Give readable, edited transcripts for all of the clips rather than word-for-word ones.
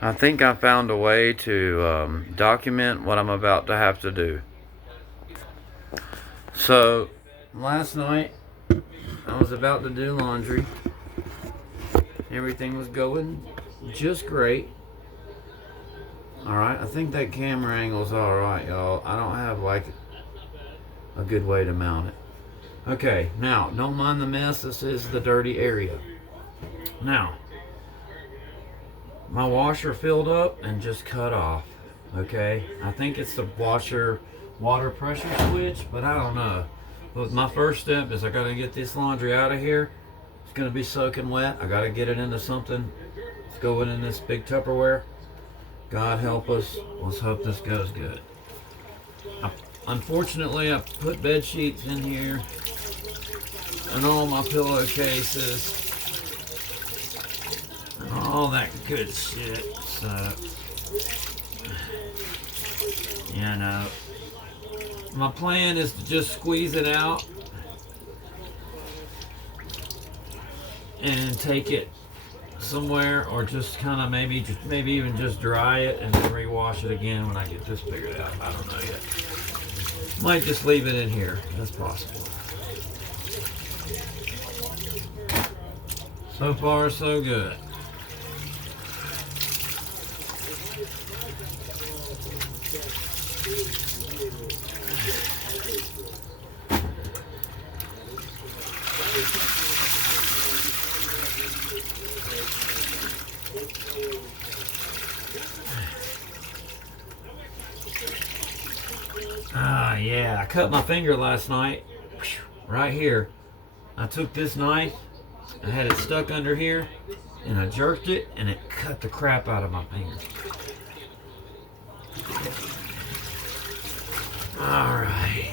I think I found a way to document what I'm about to have to do. So, last night I was about to do laundry. Everything was going just great. Alright, I think that camera angle's alright, y'all. I don't have like a good way to mount it. Okay, now, don't mind the mess. This is the dirty area. Now, my washer filled up and just cut off. Okay, I think it's the washer water pressure switch, but I don't know. But my first step is I gotta get this laundry out of here. It's gonna be soaking wet. I gotta get it into something. Let's go in this big Tupperware. God help us. Let's hope this goes good. Unfortunately, I put bed sheets in here and all my pillowcases and all that good shit. So, you know, my plan is to just squeeze it out and take it somewhere, or just kind of maybe even just dry it and then rewash it again when I get this figured out. I don't know yet. Might just leave it in here. That's possible. So far, so good. Yeah, I cut my finger last night. Right here. I took this knife, I had it stuck under here, and I jerked it, and it cut the crap out of my finger. Alright.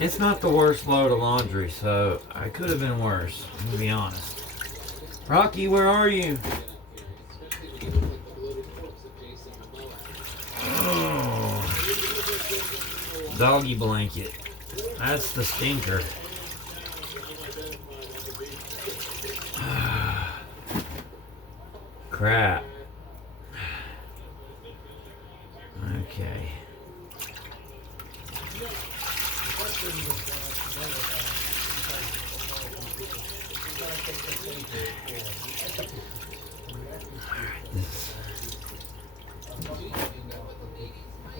It's not the worst load of laundry, so I could have been worse, to be honest. Rocky, where are you? Oh, doggy blanket. That's the stinker. Crap. Okay.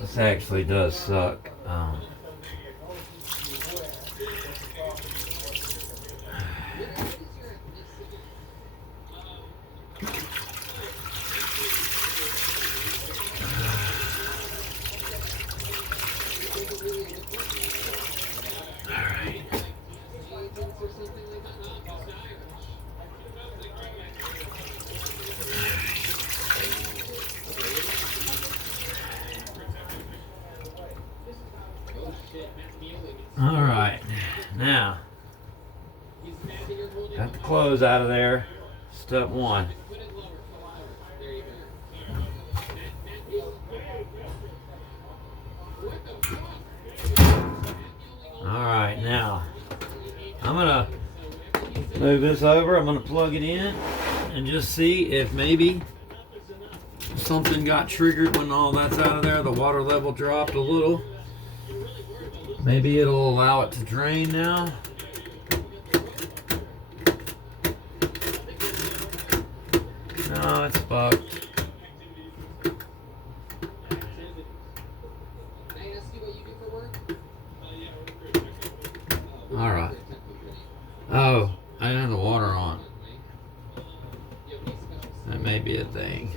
This actually does suck. Alright, now, got the clothes out of there. Step one. Alright, now, I'm going to move this over. I'm going to plug it in and just see if maybe something got triggered when all that's out of there. The water level dropped a little. Maybe it'll allow it to drain now. No, it's fucked. Alright. Oh, I had the water on. That may be a thing.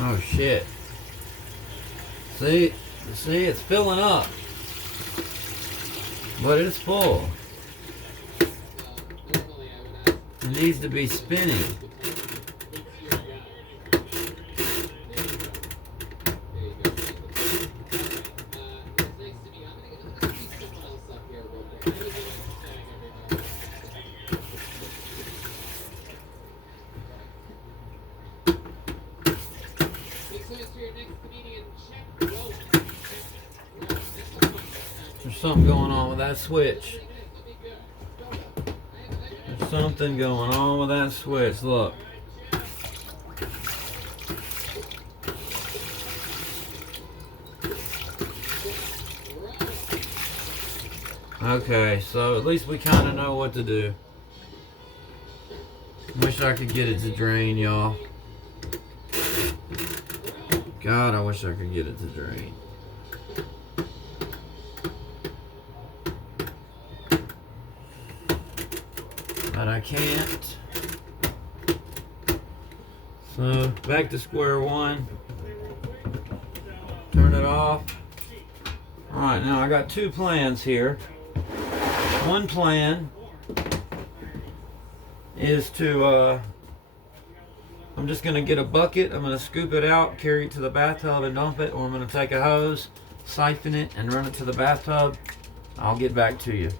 Oh shit. See, it's filling up, but it's full. It needs to be spinning. There's something going on with that switch. There's something going on with that switch. Look. Okay, so at least we kind of know what to do. Wish I could get it to drain, y'all. God, I wish I could get it to drain. But I can't. So, back to square one. Turn it off. Alright, now I got two plans here. One plan is to, I'm just going to get a bucket, I'm going to scoop it out, carry it to the bathtub and dump it, or I'm going to take a hose, siphon it, and run it to the bathtub. I'll get back to you.